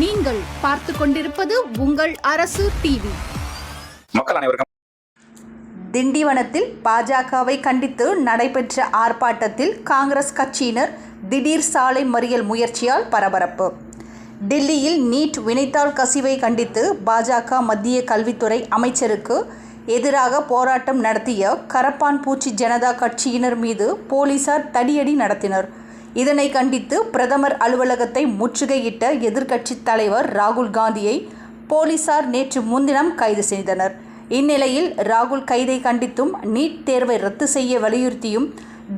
நீங்கள் பார்த்து கொண்டிருப்பது உங்கள் அரசு டிவி. மக்கள் அனைவருக்கும். திண்டிவனத்தில் பாஜகவை கண்டித்து நடைபெற்ற ஆர்ப்பாட்டத்தில் காங்கிரஸ் கட்சியினர் திடீர் சாலை மறியல் முயற்சியால் பரபரப்பு. டில்லியில் நீட் வினைத்தாள் கசிவை கண்டித்து பாஜக மத்திய கல்வித்துறை அமைச்சருக்கு எதிராக போராட்டம் நடத்திய கரப்பான் பூச்சி ஜனதா கட்சியினர் மீது போலீசார் தடியடி நடத்தினர். இதனை கண்டித்து பிரதமர் அலுவலகத்தை முற்றுகையிட்ட எதிர்க்கட்சி தலைவர் ராகுல் காந்தியை போலீசார் நேற்று முன்தினம் கைது செய்தனர். இந்நிலையில் ராகுல் கைதை கண்டித்தும் நீட் தேர்வை ரத்து செய்ய வலியுறுத்தியும்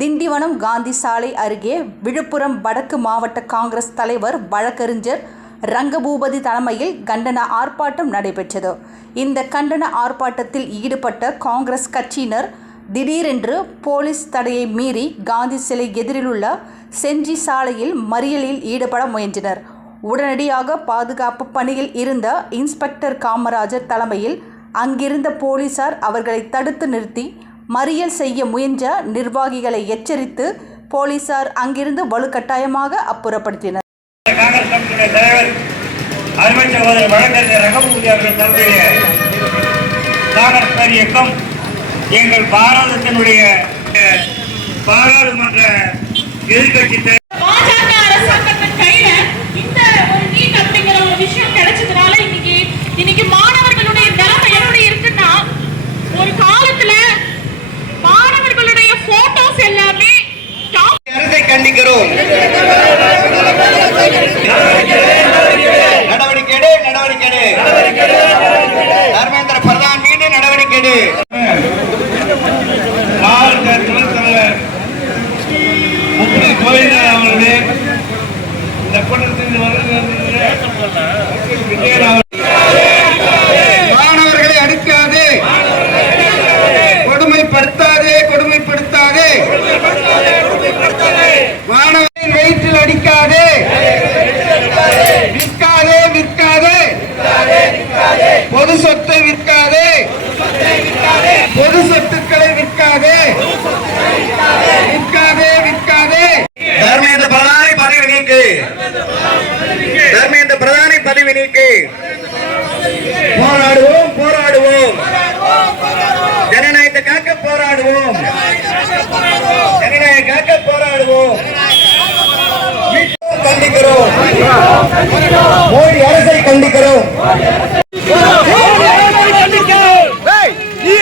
திண்டிவனம் காந்தி சாலை அருகே விழுப்புரம் வடக்கு மாவட்ட காங்கிரஸ் தலைவர் வழக்கறிஞர் ரங்கபூபதி தலைமையில் கண்டன ஆர்ப்பாட்டம் நடைபெற்றது. இந்த கண்டன ஆர்ப்பாட்டத்தில் ஈடுபட்ட காங்கிரஸ் கட்சியினர் திடீரென்று போலீஸ் தடையை மீறி காந்தி சிலை எதிரிலுள்ள செஞ்சி சாலையில் மறியலில் ஈடுபட முயன்றனர். உடனடியாக பாதுகாப்பு பணியில் இருந்த இன்ஸ்பெக்டர் காமராஜர் தலைமையில் அங்கிருந்த போலீசார் அவர்களை தடுத்து நிறுத்தி மறியல் செய்ய முயன்ற நிர்வாகிகளை எச்சரித்து போலீசார் அங்கிருந்து வலுக்கட்டாயமாக அப்புறப்படுத்தினர். எங்கள் பாராளுமன்றத்தினுடைய பாராளுமன்ற எதிர்கட்சி பாஜக அரசாங்கத்தின் கையில இந்த ஒரு நீட் அப்படிங்கிற ஒரு விஷயம் கிடைச்சதுனால இன்னைக்கு மாணவர்களுடைய நிலைமை எப்படி இருக்குன்னா, ஒரு காலத்துல மாணவர்களுடைய போட்டோஸ் எல்லாமே அரசை கண்டிக்கிறோம். நடவடிக்கை தர்மேந்திர பிரதான் மீது நடவடிக்கை மாணவர்களை அடிக்காதே, கொடுமைப்படுத்தாதே, மாணவரின் வயிற்றில் அடிக்காதே, விற்காதே, பொது சொத்தை விற்காதே, பொது சொத்துக்களை விற்காதே. தர்மேந்திர பிரதானை பதவி நீக்கு. போராடுவோம். ஜனநாயகத்தை காக்க போராடுவோம். கண்டிக்கிறோம். மோடி அரசை கண்டிக்கிறோம். நீ